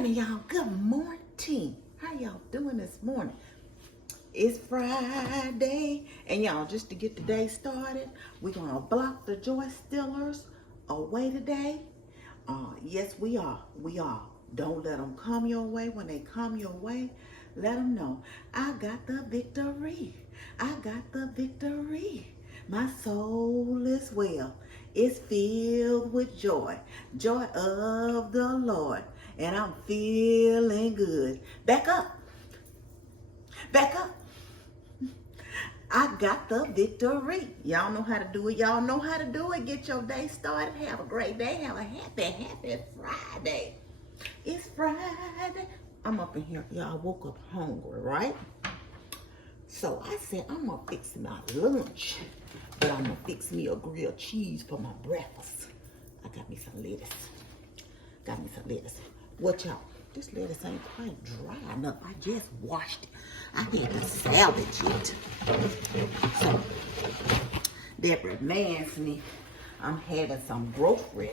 morning, y'all. Good morning. How y'all doing this morning? It's Friday, and y'all, just to get the day started, we're gonna block the joy stealers away today. Yes, we are. Don't let them come your way. When they come your way, let them know, I got the victory. I got the victory. My soul is well. It's filled with joy. Joy of the Lord. And I'm feeling good. Back up. Back up. I got the victory. Y'all know how to do it. Y'all know how to do it. Get your day started. Have a great day. Have a happy Friday. It's Friday. I'm up in here. Y'all woke up hungry, right? So I said, I'm going to fix my lunch. But I'm going to fix me a grilled cheese for my breakfast. I got me some lettuce. Watch out. This lettuce ain't quite dry enough. I just washed it. I had to salvage it. So, that reminds me, I'm having some grocery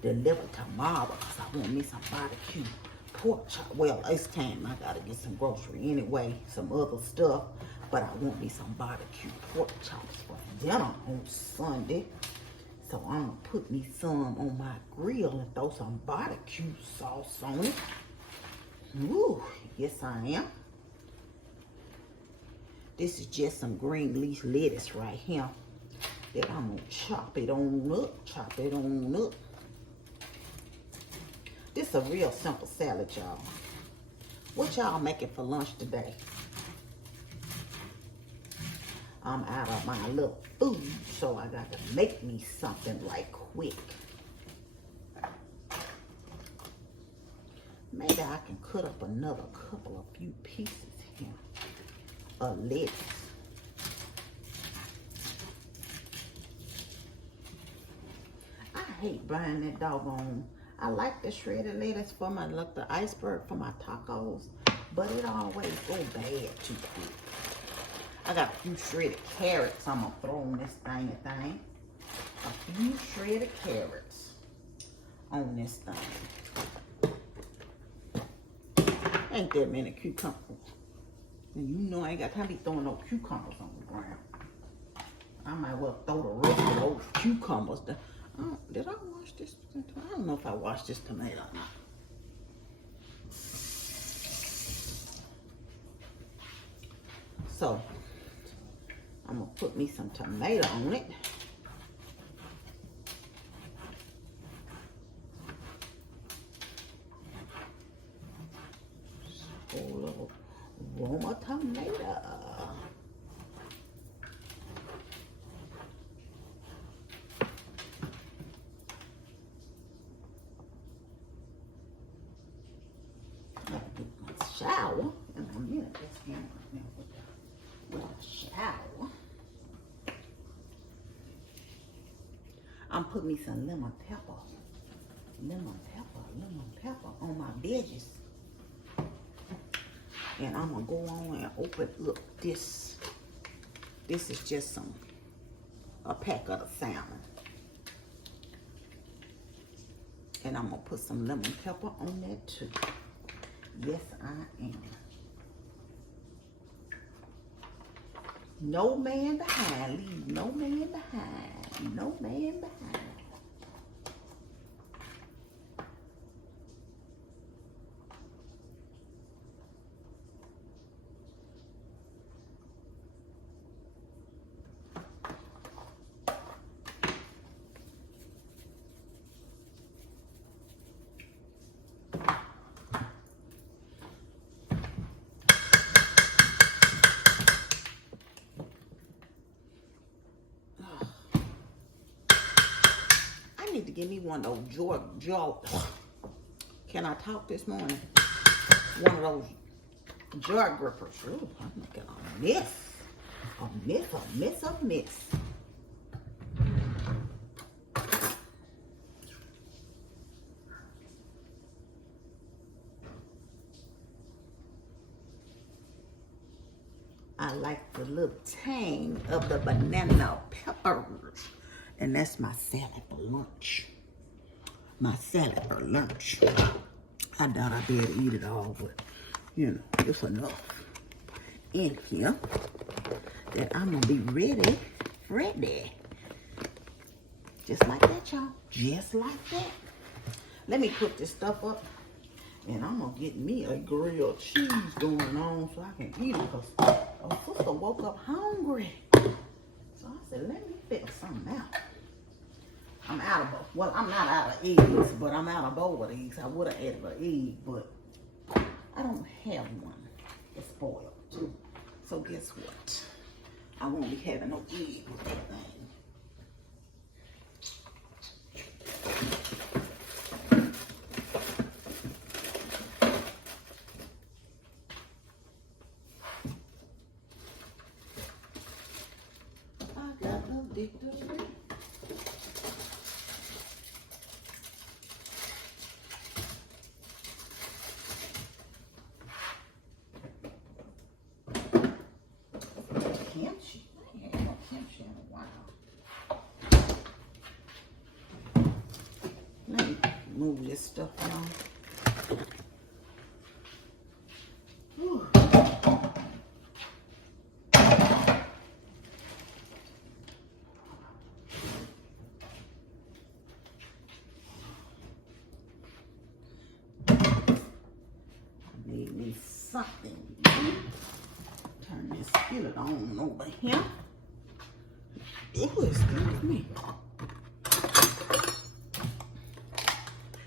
delivered tomorrow because I want me some barbecue pork chop. Well, it's time I gotta get some grocery anyway, some other stuff. But I want me some barbecue pork chops for dinner on Sunday. So I'm gonna put me some on my grill and throw some barbecue sauce on it. Ooh, yes I am. This is just some green leaf lettuce right here that I'm gonna chop it on up. This is a real simple salad, y'all. What y'all making for lunch today? I'm out of my little food, so I got to make me something right quick. Maybe I can cut up another few pieces here of lettuce. I hate buying that doggone. I like the shredded lettuce for the iceberg for my tacos, but it always go bad too quick. I got a few shredded carrots I'm gonna throw on this thing. A few shredded carrots on this thing. Ain't that many cucumbers. And you know I ain't got time to be throwing no cucumbers on the ground. I might well throw the rest of those cucumbers down. Oh, did I wash this? I don't know if I washed this tomato or not. So, I'm gonna put me some tomato on it. Just a little Roma tomato. I'll get my shower in a minute. Let's get right now with a shower. I'm putting me some lemon pepper on my veggies. And I'm gonna go on and open up this. This is just a pack of the salmon. And I'm gonna put some lemon pepper on that too. Yes, I am. No man behind, leave no man behind, no man behind. I need to give me one of those jaw. Can I talk this morning? One of those jar grippers. Ooh, I'm making a mess. I like the little tang of the banana peppers. And that's my salad for lunch. I doubt I'd be able to eat it all, but you know, it's enough in here that I'm gonna be ready. Just like that, y'all. Just like that. Let me put this stuff up, and I'm gonna get me a grilled cheese going on so I can eat it, because our sister woke up hungry. So I said, let me figure something out. I'm out of, well, I'm not out of eggs, but I'm out of both of these. I would have added an egg, but I don't have one. It's spoiled. So guess what? I won't be having no egg with that thing. I got no victory. Kimchi. I ain't had no kimchi in a while. Let me move this stuff down. Whew. Need me something. Turn this skillet on over here. Ooh, excuse me.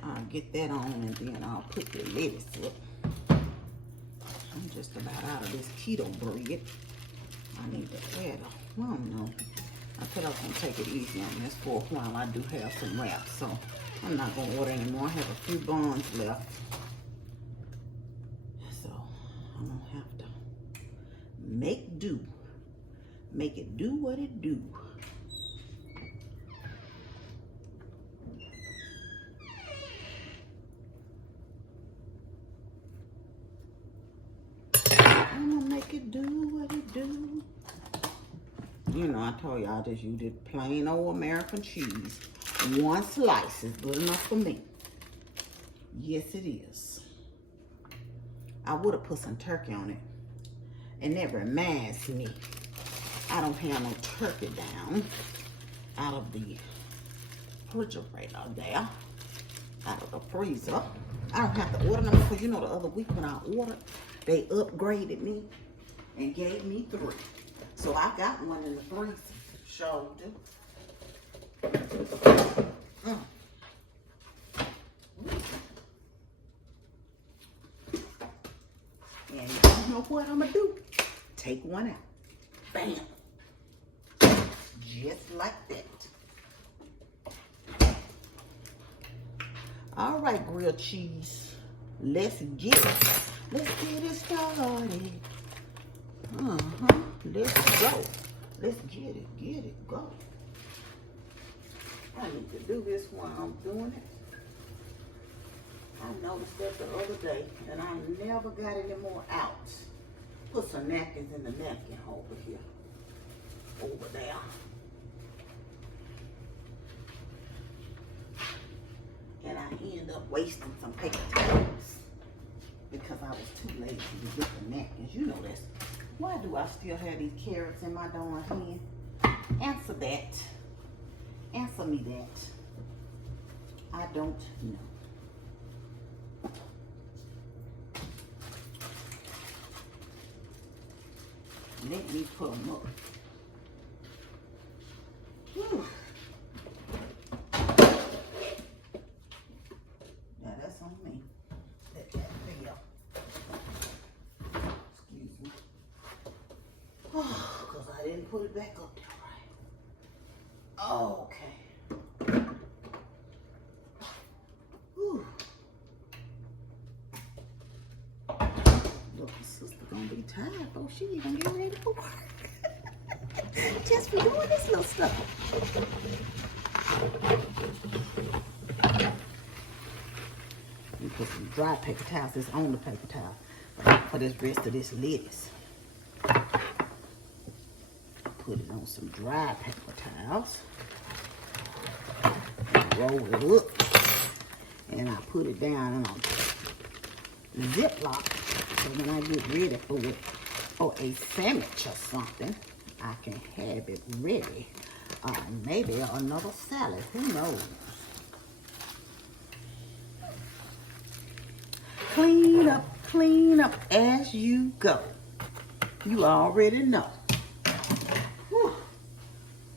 I'll get that on and then I'll put the lettuce up. I'm just about out of this keto bread. I need to add I don't know. I said I was going to take it easy on this for a while. I do have some wraps, so I'm not going to order anymore. I have a few buns left. So I'm going to have to make do. Make it do what it do. I'm gonna make it do what it do. You know, I told you I just used it plain old American cheese. One slice is good enough for me. Yes, it is. I would have put some turkey on it. And that reminds me, I don't have no turkey down out of the refrigerator there, out of the freezer. I don't have to order them because you know the other week when I ordered, they upgraded me and gave me 3. So I got one in the freezer. Sure do. And you know what I'm gonna do? Take one out. Bam. Just like that. All right, grilled cheese. Let's get it. Let's get it started. Let's go. Let's get it, go. I need to do this while I'm doing it. I noticed that the other day, and I never got any more out. Put some napkins in the napkin over here. Over there. And I end up wasting some paper towels because I was too lazy to get the napkins. You know this. Why do I still have these carrots in my darn hand? Answer that. Answer me that. I don't know. Let me put them up. Whew. Now that's on me. Let that fell. Excuse me. Oh, because I didn't put it back up there right. Oh, okay. Whew. Look, my sister gonna be tired. Oh, she even get ready for work. Just for doing this little stuff. You put some dry paper towels. It's on the paper towel for this rest of this lettuce. Put it on some dry paper towels. And roll it up. And I put it down and I'll Ziploc. So when I get ready for it, or a sandwich or something, I can have it ready. Maybe another salad, who knows? Clean up as you go. You already know. Whew.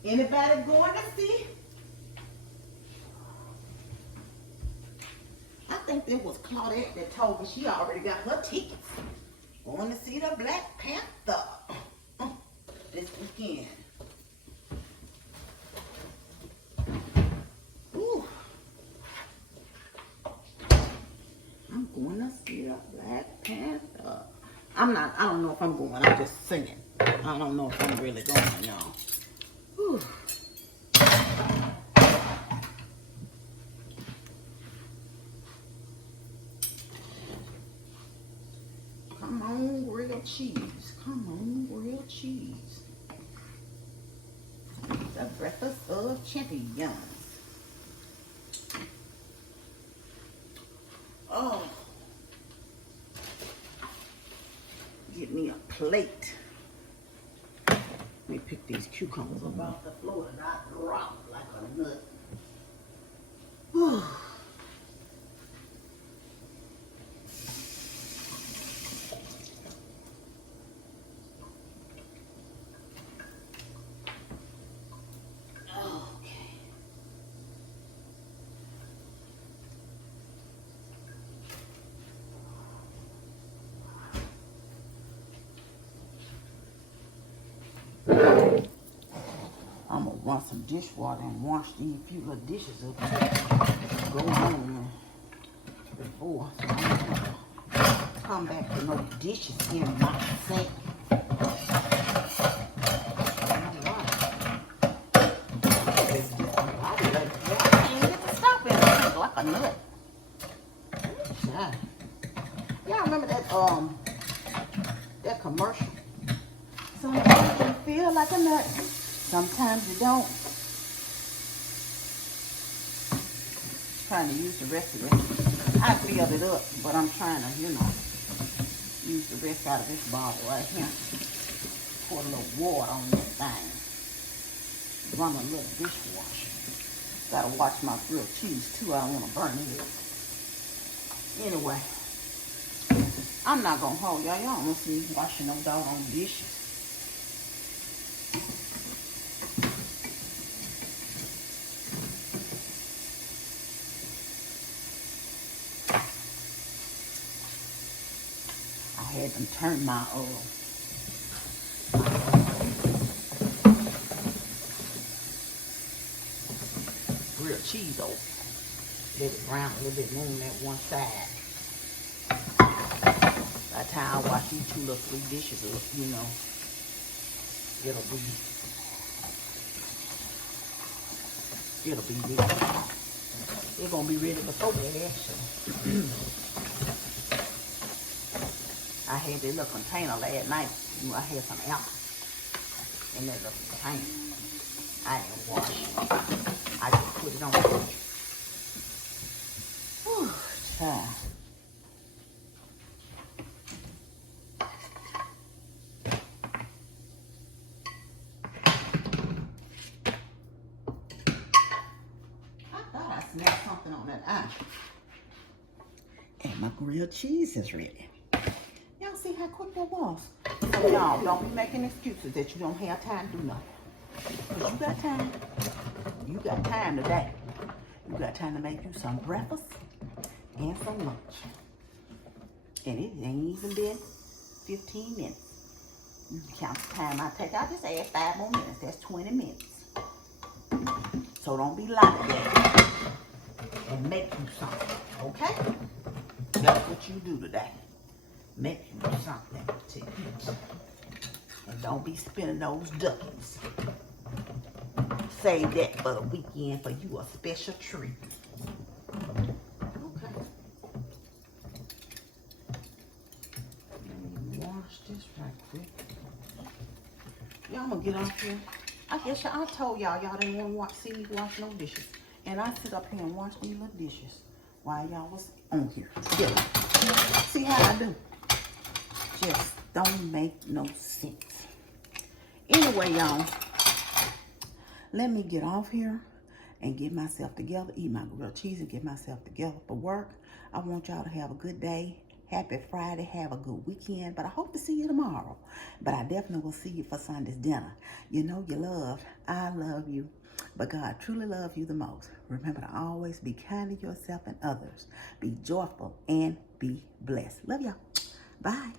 Anybody going to see? I think it was Claudette that told me she already got her tickets. Going to see the Black Panther this weekend. Ooh. I'm going to see the Black Panther. I don't know if I'm going. I'm just singing. I don't know if I'm really going, y'all. Whew. Come on, grilled cheese. Come on, grilled cheese. The breakfast of champions. Oh. Get me a plate. Let me pick these cucumbers up off the floor and I drop like a nut. Whew. I'm gonna run some dishwater and wash these few little dishes up. Go on before. So I'm gonna come back to no dishes in my sink. Like a nut. Y'all remember that commercial? Sometimes you feel like a nut. Sometimes you don't. Trying to use the rest of it. I filled it up, but I'm trying to, use the rest out of this bottle right here. Pour a little water on this thing. Run a little dishwasher. Gotta watch my grilled cheese too. I don't want to burn it. Anyway, I'm not gonna hold y'all. Y'all don't want to see me washing no doggone dishes. I had them turn my grilled cheese over. Let it brown a little bit more on that one side. By the time I wash these two little three dishes up, it'll be ready. It's gonna be ready before that actually. I had this little container last night. I had some apples in that little container. I didn't wash it. I just put it on the fridge. Whew, child. I thought I smelled something on that eye. And my grilled cheese is ready. Y'all see how quick that was? So y'all don't be making excuses that you don't have time to do nothing. Because you got time. You got time today. You got time to make you some breakfast and some lunch. And it ain't even been 15 minutes. You can count the time I take. I just add 5 more minutes. That's 20 minutes. So don't be like that. And make you something. Okay? That's what you do today. Make you something to eat. And don't be spending those ducats. Save that for the weekend for you a special treat. Okay. Let me wash this right quick. Y'all gonna get off here. I guess I told y'all didn't want to see me wash no dishes. And I sit up here and wash these little dishes. while y'all was on here. Still. See how I do? Just don't make no sense. Anyway, y'all, let me get off here and get myself together, eat my grilled cheese and get myself together for work. I want y'all to have a good day. Happy Friday. Have a good weekend. But I hope to see you tomorrow. But I definitely will see you for Sunday's dinner. You know you're loved. I love you. But God truly loves you the most. Remember to always be kind to yourself and others. Be joyful and be blessed. Love y'all. Bye.